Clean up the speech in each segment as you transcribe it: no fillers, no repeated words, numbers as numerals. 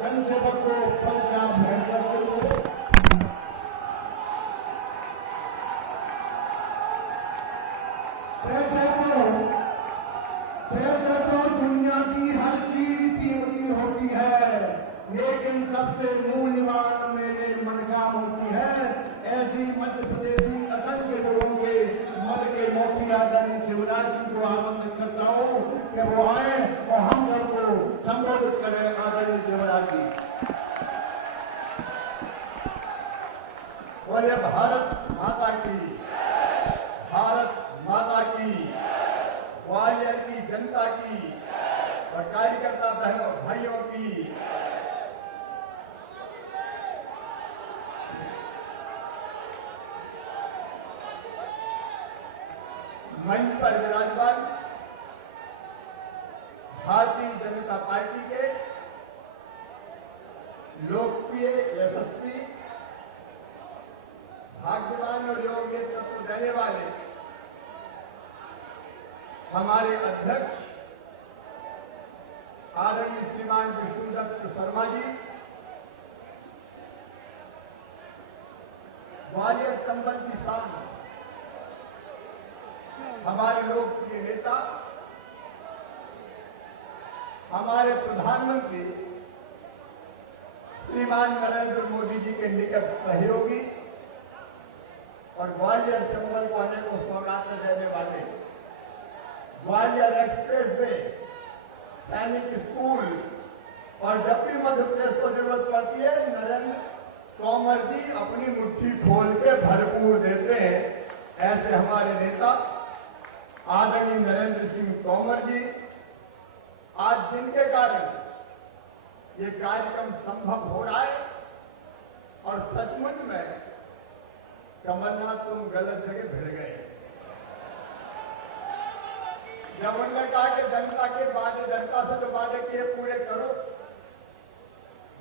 जनसेवक को फल क्या भेंट करते हुए पैसे तो दुनिया की हर चीज कीमती होती है, लेकिन सबसे मूल्यवान मेरे मनगाम होती है। ऐसी मध्य प्रदेशी असंख्य लोगों के मन के मोती आदरणीय शिवराज जी को आमंत्रित करता हूँ कि वो आए और हम सबको संबोधित करें। आदरणीय शिवराज जी बोले भारत माता की, भारत माता की, ग्वालियर की जनता की और कार्यकर्ता बहनों भाइयों की। मंच पर विराजमान भारतीय जनता पार्टी के लोकप्रिय, यशस्वी, भाग्यवान और योग्य नेतृत्व देने वाले हमारे अध्यक्ष आदरणीय श्रीमान विष्णुदत्त शर्मा जी, ग्वालियर संबल की शान हमारे लोकप्रिय नेता, हमारे प्रधानमंत्री श्रीमान नरेंद्र मोदी जी के निकट सहयोगी और ग्वालियर संबल को अनेकों सौगातें देने वाले, ग्वालियर एक्सप्रेस वे, सैनिक स्कूल और जब भी मध्य प्रदेश को जरूरत पड़ती है नरेंद्र तोमर जी अपनी मुट्ठी खोल के भरपूर देते हैं। ऐसे हमारे नेता आदरणीय नरेंद्र सिंह तोमर जी, आज जिनके कारण ये कार्यक्रम संभव हो रहा है और सचमुच में कमलनाथ तुम गलत जगह भिड़ गए। जब उन्होंने कहा कि जनता के वादे, जनता से जो वादे किए पूरे करो,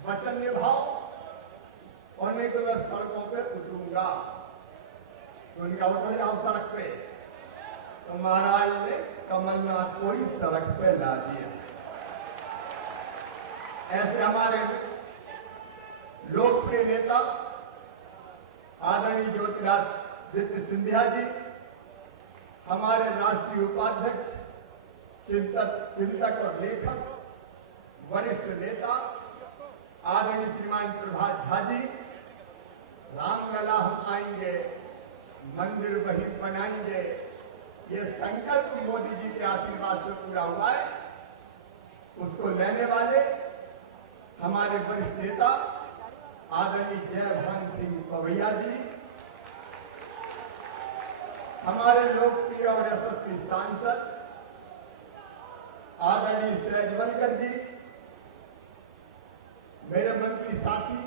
वचन निभाओ और नहीं तो मैं सड़कों पे उतरूंगा, तो उनका उतरे आओ सड़क पे, तो महाराज ने कमलनाथ को ही सड़क पे ला दिया। ऐसे हमारे लोकप्रिय नेता आदरणीय ज्योतिरादित्य सिंधिया जी, हमारे राष्ट्रीय उपाध्यक्ष, चिंतक और लेखक, वरिष्ठ नेता आदरणीय श्रीमान प्रभात झा जी, रामलला हम आएंगे, मंदिर वही बनाएंगे, ये संकल्प मोदी जी के आशीर्वाद से पूरा हुआ है। उसको लेने वाले हमारे वरिष्ठ नेता आदरणीय जयभान सिंह पवैया जी, हमारे लोकप्रिय और यशस्वी सांसद आदरणीय सहजवलकर जी, मेरे मंत्री साथी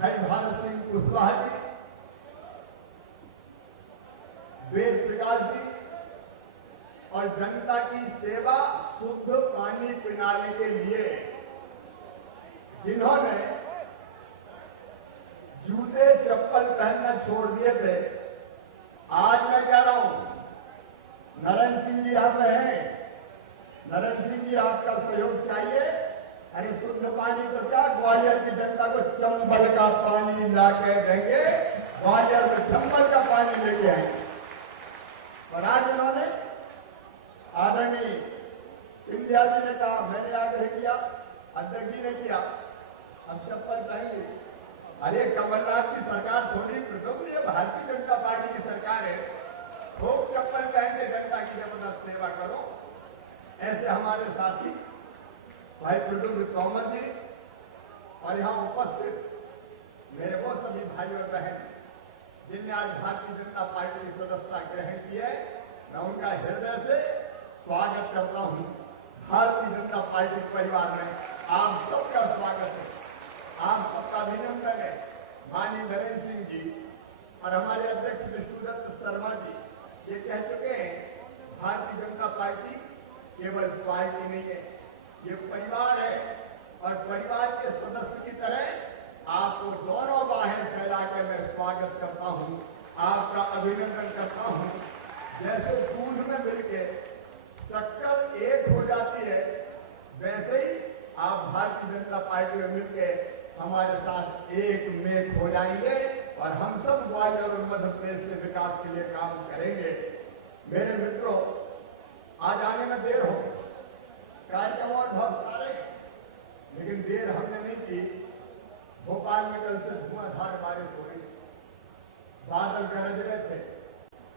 भाई भारत सिंह कुशवाहा जी, वेद प्रकाश जी और जनता की सेवा, शुद्ध पानी पिलाने के लिए जिन्होंने जूते चप्पल पहनना छोड़ दिए थे, आज मैं कह रहा हूं नरेंद्र सिंह जी आप हैं, नरेंद्र सिंह जी आपका सहयोग चाहिए। अरे शुद्ध पानी तो क्या, ग्वालियर की जनता को चंबल का पानी ला के देंगे, ग्वालियर में चंबल का पानी लेके आएंगे। और आज उन्होंने आदरणीय सिंधिया जी ने कहा, मैंने आग्रह किया, अध्यक्ष जी ने किया, हम चप्पल पहनेंगे। अरे कमलनाथ की सरकार थोड़ी प्रदोगली है, भारतीय जनता पार्टी की सरकार है, खूब चप्पल पहन के जनता की जबरदस्त सेवा करो। ऐसे हमारे साथी भाई प्रद्युम्न तोमर जी और यहां उपस्थित मेरे वो सभी भाई और बहन जिनने आज भारतीय जनता पार्टी की सदस्यता ग्रहण की है, मैं उनका हृदय से स्वागत करता हूं। भारतीय जनता पार्टी परिवार में आप सबका स्वागत है, आप सबका अभिनंदन है। माननीय नरेंद्र सिंह जी और हमारे अध्यक्ष विष्णुदत्त शर्मा जी ये कह चुके हैं, भारतीय जनता पार्टी केवल पार्टी नहीं है, ये परिवार है और परिवार के सदस्य की तरह आपको दोनों बाहें फैला के मैं स्वागत करता हूं, आपका अभिनंदन करता हूं। जैसे दूध में मिलके शक्कर एक हो जाती है, वैसे ही आप भारतीय भारतीय जनता पार्टी में मिलकर हमारे साथ एक में हो जाएंगे और हम सब ग्वालियर और मध्य प्रदेश के विकास के लिए काम करेंगे। मेरे मित्रों, आज आने में देर हो, कार्यक्रम और बहुत सारे, लेकिन देर हमने नहीं की। भोपाल में कल से धुआंधार बारिश हो रही, बादल गरज रहे थे,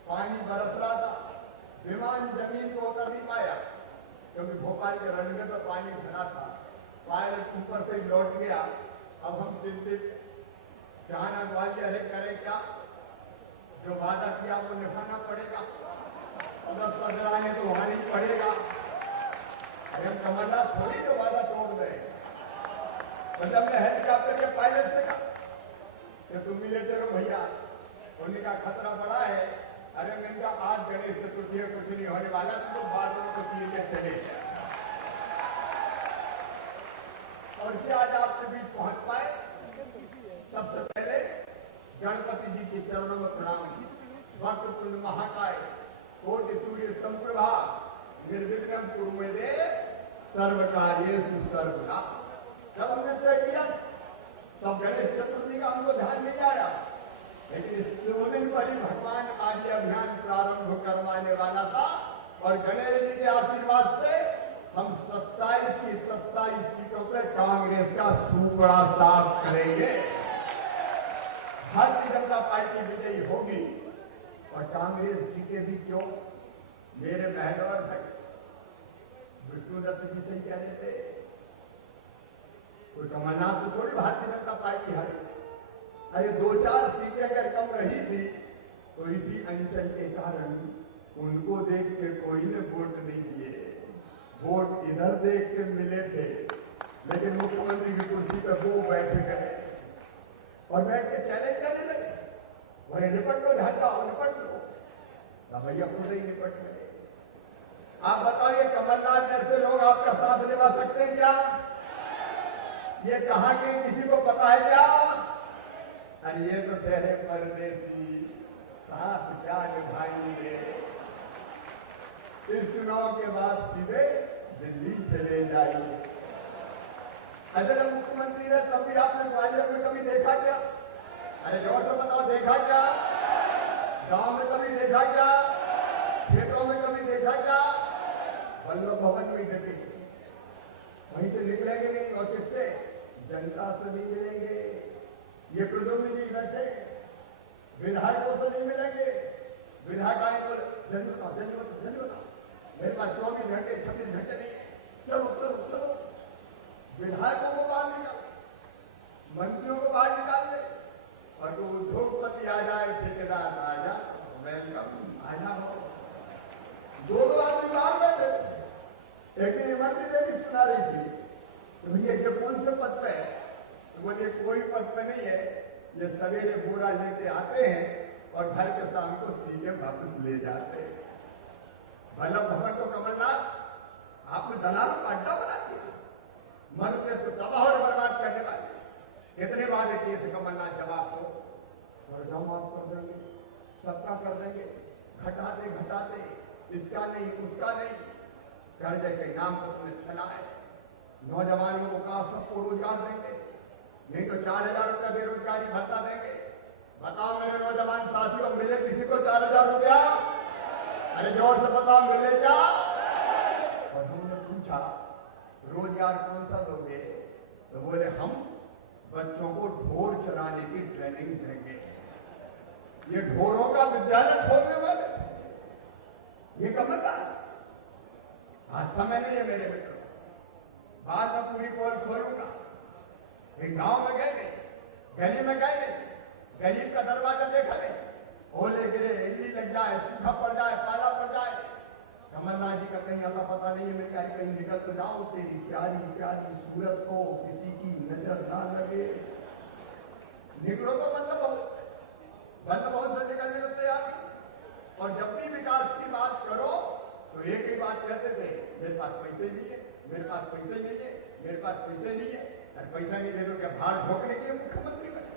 पानी बरस रहा था, विमान जमीन को उतर नहीं पाया क्योंकि भोपाल के रनवे में पानी भरा था। पायलट ऊपर से लौट गया। अब हम चिंतित, जाना ग्वालियर है, करें क्या? जो वादा किया वो निभाना पड़ेगा, 10 बदलाने तो वहां नहीं पड़ेगा। अरे हम कमलनाथ थोड़ी जो वादा तोड़ गए। मतलब मैं हेलीकॉप्टर के पायलट से कहा कि तुम मिले चलो भैया, होने का खतरा बड़ा है। अरे मैंने कहा आज गणेश चतुर्थी है, कुछ नहीं होने वाला, तो बादलों को तीर के चले। और क्या आज आपके बीच पहुंच पाए? सबसे पहले गणपति जी के चरणों में प्रणाम की। वक्रतुंड महाकाय, कोटि सूर्य संप्रभा, निर्विघ्नं कुरु मे देव, सर्व कार्येषु सर्वदा। जब हमने तय किया तब गणेश चतुर्थी का हमको ध्यान नहीं आया, लेकिन इस दिन पर ही भगवान आज अभियान प्रारंभ करवाने वाला था और गणेश जी के आशीर्वाद से हम 27 की 27 सीटों पर कांग्रेस का सूपड़ा साफ करेंगे। भारतीय जनता पार्टी विजयी होगी और कांग्रेस जीतेगी। क्यों? मेरे बहन और भाई विष्णुदत्त जी से कह रहे थे, कोई कमलनाथ तो थोड़ी भारतीय जनता पार्टी हारी। अरे 2-4 सीटें अगर कम रही थी तो इसी अंचल के कारण उनको देख के कोई ने वोट नहीं दिए। वोट इधर देख के मिले थे, लेकिन मुख्यमंत्री की कुर्सी पर वो बैठ गए और बैठ के चैलेंज करने लगे, वही निपट लो, ढांचा निपट लो। भैया खुद ही निपट गए। आप बताइए, कमलनाथ जैसे लोग आपका साथ निभा सकते हैं क्या? ये कहा कि किसी को पता है क्या? अरे ये तो ठहरे परदेसी, साथ क्या निभाएंगे। इस चुनाव के बाद सीधे दिल्ली चले जाइए। अगर मुख्यमंत्री ने तब भी आपने ग्वालियर में कभी देखा क्या? अरे जोर से बताओ, देखा क्या? गांव में कभी देखा क्या? क्षेत्रों में कभी देखा क्या? वल्लभ भवन में देखेंगे, वहीं से निकलेंगे नहीं। और किससे? जनता से नहीं मिलेंगे। ये प्रद्युम्न जी बैठे, विधायकों से नहीं मिलेंगे। विधायक आए को जन बताओ, मेरे पास 24 घंटे 26 घंटे नहीं है, चलो चलो चलो। विधायकों को बाहर निकाल, मंत्रियों को बाहर निकाल दे और तो उद्योगपति आ जाए, ठेकेदार आ जा, वेलकम आ जाओ। 2 आदमी बाहर बैठे, एक इमरती देवी सुना रही थी तो भैया ये कौन से पद पे है? तो बोलिए कोई पद पे नहीं है, ये सवेरे बोरा लेके आते हैं और घर के शाम को सीधे वापस ले जाते हैं। वल्लभ भवन को कमलनाथ आपने दलाल का अड्डा बना दिया, मनुष्य को तबाह और बर्बाद करने वाले। कितने वादे किए थे कमलनाथ? जवाब दो। और माफ कर देंगे, सबका कर देंगे, घटाते घटाते, इसका नहीं उसका नहीं, कर्जे के नाम पर तुमने चला है। नौजवानों को कहा सबको रोजगार देंगे, नहीं तो 4000 रुपया बेरोजगारी भत्ता देंगे। बताओ मेरे नौजवान साथियों, मिले किसी को 4000 रुपया? अरे जोर से बताओ, मिले क्या? और हमने पूछा रोजगार कौन सा दोगे? तो बोले हम बच्चों को ढोर चलाने की ट्रेनिंग देंगे। ये ढोरों का विद्यालय खोलने वाले ये कमलनाथ। आज समय नहीं है मेरे मित्रों, बाद में पूरी पोल खोलूंगा। एक गांव में गए नहीं, गली में गए नहीं, गरीब का दरवाजा देखा नहीं, ओले गिरे, इडली लग जाए, सूखा पड़ जाए, पाला पड़ जाए, कमलनाथ जी का कहीं अल्लाह पता नहीं है, मैं कहीं निकल तो जाओ, तेरी प्यारी प्यारी सूरत को किसी की नजर ना लगे। निकलो तो बंद बहुत से निकलने को तैयार। और जब भी विकास की बात करो तो एक ही बात कहते थे, मेरे पास पैसे नहीं है, मेरे पास पैसे नहीं है, मेरे पास पैसे नहीं है। और पैसा नहीं दे दो क्या भार ठोकने के लिए मुख्यमंत्री बने?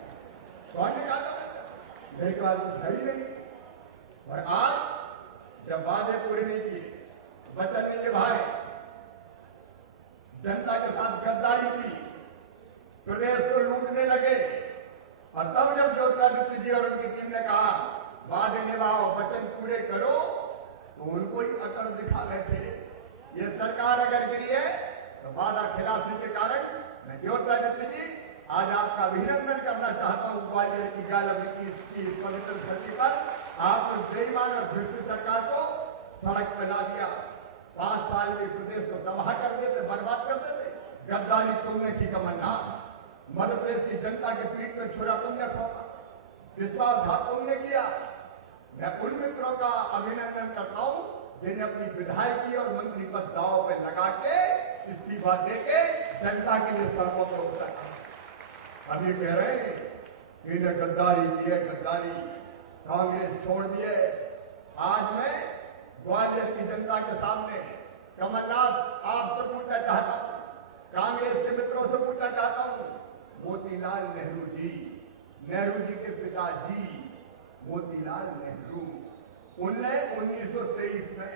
कौन ने कहा? मेरे पास है ही नहीं। और आज जब वादे पूरे नहीं किए, वचन नहीं निभाए, जनता के साथ गद्दारी की, प्रदेश को लूटने लगे। और तब जब ज्योतिरादित्य जी और उनकी टीम ने कहा वादे निभाओ, वचन पूरे करो, तो उनको ही अकड़ दिखा बैठे। ये सरकार अगर गिरी है तो वादा खिलाफी के कारण मैं ज्योतिरादित्य जी आज आपका अभिनंदन करना चाहता हूं। ग्वालियर की गालवरी की इस पवित्र धरती पर आपने बेईमान और भ्रष्ट सरकार को सड़क पर ला दिया। 5 साल में प्रदेश को तबाह कर देते, बर्बाद कर देते। गद्दारी तुमने की तमन्ना, मध्य प्रदेश की जनता के पीठ में छुरा तुमने ठोका, विश्वासघात तुमने किया। मैं उन मित्रों का अभिनंदन करता हूं जिन्हें अपनी विधायकी और मंत्री पद दांव पे लगा के इस्तीफा देके जनता के लिए सड़कों पर उतरा। अभी कह रहे हैं कि इन्हें गद्दारी की है, गद्दारी, कांग्रेस छोड़ दिए। आज मैं ग्वालियर की जनता के सामने कमलनाथ आपसे पूछना चाहता हूं, कांग्रेस के मित्रों से पूछना चाहता हूं, मोतीलाल नेहरू जी के पिताजी मोतीलाल नेहरू, उनने 1923 में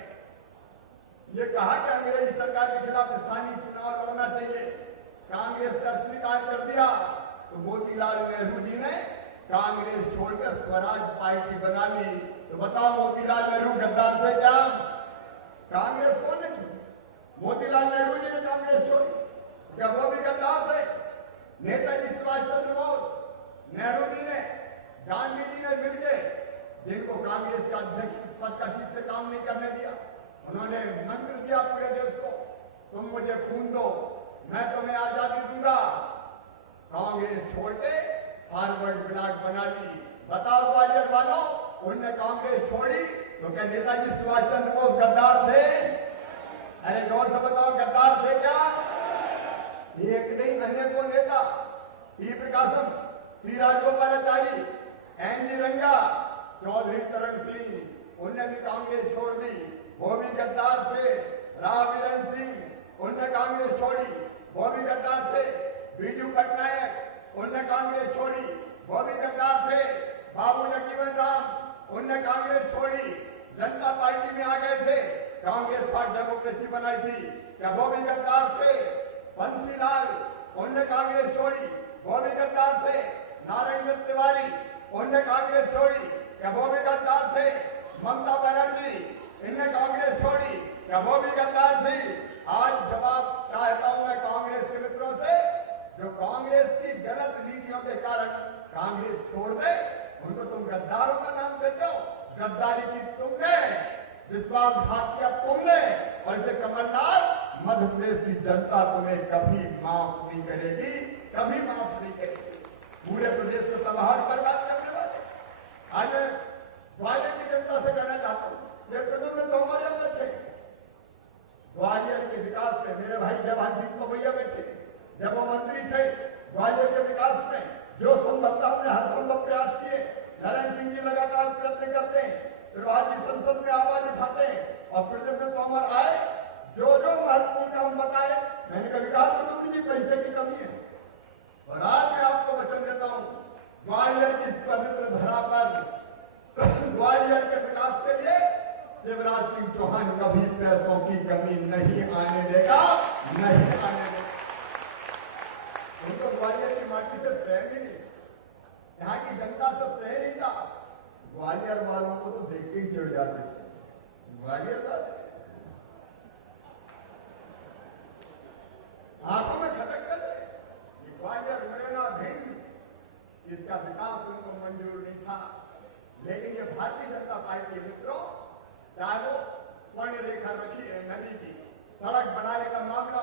ये कहा कि अंग्रेजी सरकार के खिलाफ स्थानीय चुनाव लड़ना चाहिए। कांग्रेस का स्वीकार कर दिया तो मोतीलाल नेहरू जी ने कांग्रेस छोड़कर स्वराज पार्टी बना ली। तो बताओ मोतीलाल नेहरू गद्दार थे क्या? कांग्रेस कौन ने छोड़ी? मोतीलाल नेहरू जी ने कांग्रेस छोड़ी, क्या वो भी गद्दार थे? नेताजी सुभाष चंद्र बोस, नेहरू जी ने, गांधी जी ने मिलकर जिनको कांग्रेस का अध्यक्ष पद का ठीक से काम नहीं करने दिया, उन्होंने मंत्र दिया पूरे देश को, तुम मुझे खून दो, मैं तुम्हें आजादी दूंगा। कांग्रेस छोड़ के फॉरवर्ड ब्लॉक बना ली। बताओ ग्वालियर वालों, उनने कांग्रेस छोड़ी तो क्या नेताजी सुभाष चंद्र बोस गद्दार थे? अरे गौर से बताओ, गद्दार थे क्या? एक नहीं अनेकों नेता, पी प्रकाशम, श्री राजगोपालाचारी, एन.जी. रंगा, चौधरी चरण सिंह, उनने भी कांग्रेस छोड़ दी, वो भी गद्दार थे। राव वीरेन सिंह, उनने कांग्रेस छोड़ी, वो भी गद्दार थे। बीजू पटनायक, उनने कांग्रेस छोड़ी, वो भी गद्दार थे। बाबू जगजीवन राम, उनने कांग्रेस छोड़ी, जनता पार्टी में आ गए थे, कांग्रेस पार्टी डेमोक्रेसी बनाई थी, क्या वो भी गद्दार थे? बंसीलाल, उनने कांग्रेस छोड़ी, वो भी गद्दार थे। नारायण तिवारी, उनने कांग्रेस छोड़ी, क्या वो भी गद्दार थे? ममता बनर्जी, इनने कांग्रेस छोड़ी, क्या वो भी गद्दार थी? आज जवाब चाहता हूं मैं कांग्रेस के मित्रों से, जो कांग्रेस की गलत नीतियों के कारण कांग्रेस छोड़ दे, उनको तुम गद्दारों का नाम देते हो। गद्दारी की तुमने, विश्वासघात किया तुमने, और इसे कमलनाथ, मध्य प्रदेश की जनता तुम्हें कभी माफ नहीं करेगी, कभी माफ नहीं करेगी। पूरे प्रदेश को तबाह बर्बाद करने वाले। आज ग्वालियर की जनता से कहना चाहता हूं, ये प्रदुम्न तोमर जब बैठे, ग्वालियर के विकास में मेरे भाई जवाहर सिंह को भैया बैठे, जब वो मंत्री थे, ग्वालियर के विकास में जो संभवता ने हर संभव प्रयास किए, नारायण सिंह जी लगातार प्रयत्न करते हैं, प्रभात जी संसद में आवाज उठाते हैं, और प्रदुम्न तोमर आए, जो महत्वपूर्ण काम बताए, मैंने कभी कहा प्रदुम्न जी पैसे की कमी है, और आज मैं आपको वचन देता हूं, ग्वालियर की पवित्र धरा पर ग्वालियर के विकास के लिए शिवराज सिंह चौहान कभी पैसों की कमी नहीं आने देगा, नहीं आने देगा। उनको ग्वालियर की माटी से प्रेम ही नहीं, यहाँ की जनता से प्रेम नहीं था। ग्वालियर वालों को तो देख के ही चिढ़ जाते थे, ग्वालियर वाले आंखों में खटक कर ग्वालियर मुरैना भिंड, इसका विकास उनको मंजूर नहीं था। लेकिन ये भारतीय जनता पार्टी के मित्रों, चाहे वो स्वर्ण रेखा रखी है नदी की, सड़क बनाने का मामला,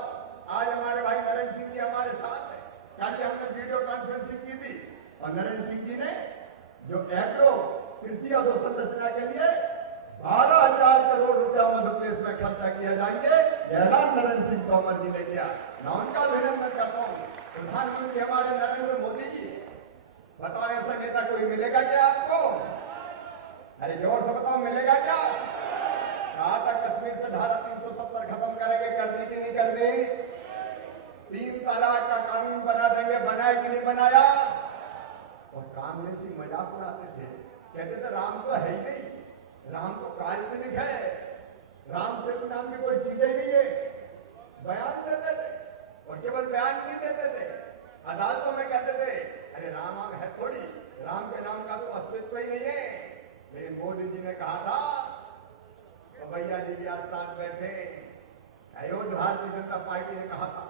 आज हमारे भाई नरेंद्र सिंह जी हमारे साथ है। कल हमने वीडियो कॉन्फ्रेंसिंग की थी, और नरेंद्र सिंह जी ने जो एग्रो कृषि अधोसंरचना के लिए 12,000 करोड़ रुपया मध्य प्रदेश में खर्चा किया जाएंगे, ऐलान नरेंद्र सिंह तोमर जी ने किया। मैं उनका अभिनंदन करता हूं। प्रधानमंत्री हमारे नरेंद्र मोदी जी, बताओ ऐसा नेता कोई मिलेगा क्या आपको? अरे जोर से बताओ, मिलेगा क्या? कहा था कश्मीर से धारा 370 खत्म करेंगे, कर दी कि नहीं कर दी? 3 तलाक का कानून बना देंगे, बनाया कि नहीं बनाया? और कांग्रेसी मजाक उड़ाते थे, कहते थे राम तो है ही नहीं, राम तो काल्पनिक है, राम सेतु नाम की कोई चीज ही नहीं है। बयान देते थे, और केवल बयान नहीं देते थे, अदालतों में कहते थे अरे राम आम है थोड़ी, राम के नाम का तो अस्तित्व ही नहीं है। लेकिन मोदी जी ने कहा था, तो भैया जी भी आज साथ बैठे, अयोध्या भारतीय जनता पार्टी ने कहा था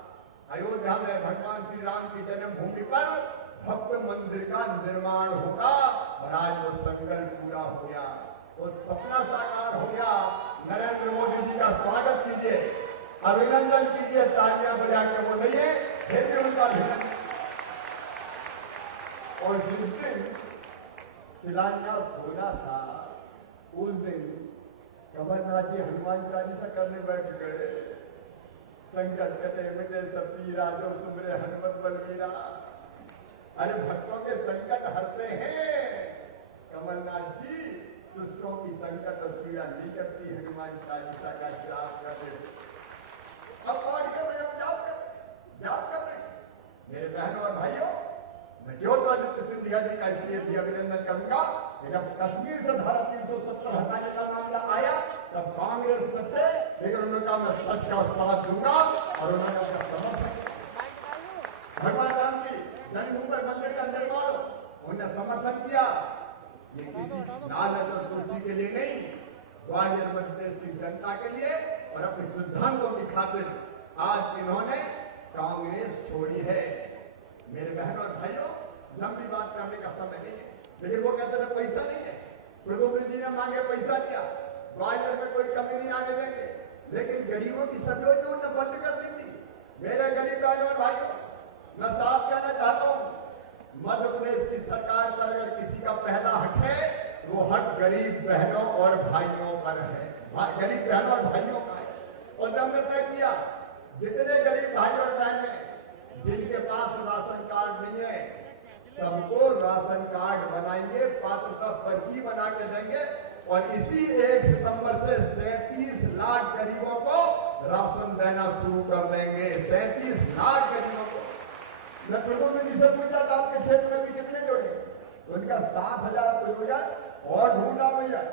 अयोध्या में भगवान श्री राम की जन्मभूमि पर भव्य मंदिर का निर्माण होगा और आज वो संकल्प पूरा हो गया, वो सपना साकार हो गया। नरेंद्र मोदी जी का स्वागत कीजिए, अभिनंदन कीजिए, तालियां बजा के बोलिए, फिर भी उनका अभिनंदन। और जिस दिन शिलान्यास होना था उस दिन कमलनाथ जी हनुमान चालीसा करने बैठ गए। संकट कटे मिटे सब पीरा, जो सुमरे हनुमत बलवीरा। अरे भक्तों के संकट हरते हैं कमलनाथ जी, दुष्टों की संकट और पीड़ा नहीं करती। हनुमान चालीसा का जाप कर रहे, अब पाठ कर रहे, अब जाप कर रहे। मेरे बहनों और भाइयों, मैं ज्योतिरादित्य सिंधिया जी का इसलिए भी अभिनंदन करूंगा कि जब कश्मीर से धारा 370 हटाने का मामला आया तब कांग्रेस में थे, लेकिन उन्होंने कहा मैं सच का साथ दूंगा और उन्होंने अपना समर्थन। भगवान राम की जन्मभूमि पर मंदिर का निर्माण उन्होंने समर्थन किया। ये किसी लालच और कुर्सी के लिए नहीं, ग्वालियर मध्य प्रदेश की जनता के लिए और अपने सिद्धांतों की खातिर आज इन्होंने कांग्रेस छोड़ी है। मेरे बहनों और भाइयों, लंबी बात करने का समय नहीं है, लेकिन वो कहते थे पैसा नहीं है। प्रधानमंत्री जी ने मांगे, पैसा दिया, ग्वालियर में कोई कमी नहीं आने देंगे, लेकिन गरीबों की सब योजना बंद कर दी थी। मेरे गरीब बहनों और भाइयों, मैं साफ कहना चाहता हूं, मध्य प्रदेश की सरकार पर अगर किसी का पहला हक है, वो हक गरीब बहनों और भाइयों पर है, गरीब बहनों और भाइयों का है। और हमने तय किया, जितने गरीब भाई और बहन जिनके पास राशन कार्ड नहीं है, सबको राशन कार्ड बनाएंगे, पात्रता पर्ची बना के देंगे और इसी 1 सितंबर से 37 लाख गरीबों को राशन देना शुरू कर देंगे। 37 लाख गरीबों को। मैं प्रधानमंत्री से पूछा था आपके क्षेत्र में भी कितने जोड़े, तो उनका 7,000 योजना और ढूंढा भैया।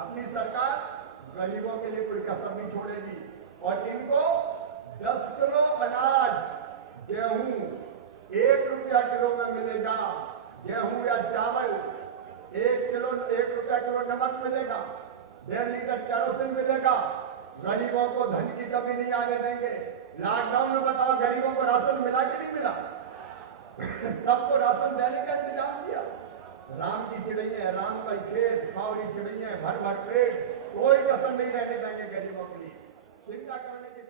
अपनी सरकार गरीबों के लिए कोई कसर नहीं छोड़ेगी और इनको 10 किलो अनाज, गेहूं 1 रुपया किलो में मिलेगा, गेहूं या चावल 1 रुपया किलो नमक मिलेगा, 1.5 लीटर केरोसिन मिलेगा। गरीबों को धन की कमी नहीं आने देंगे। लॉकडाउन में बताओ गरीबों को राशन मिला कि नहीं मिला? सबको राशन देने का इंतजाम किया। राम की चिड़ैया, राम का खेत, खावरी चिड़ैया, भर भर पेट, कोई कसर नहीं रहने देंगे गरीबों के लिए। चिंता करने की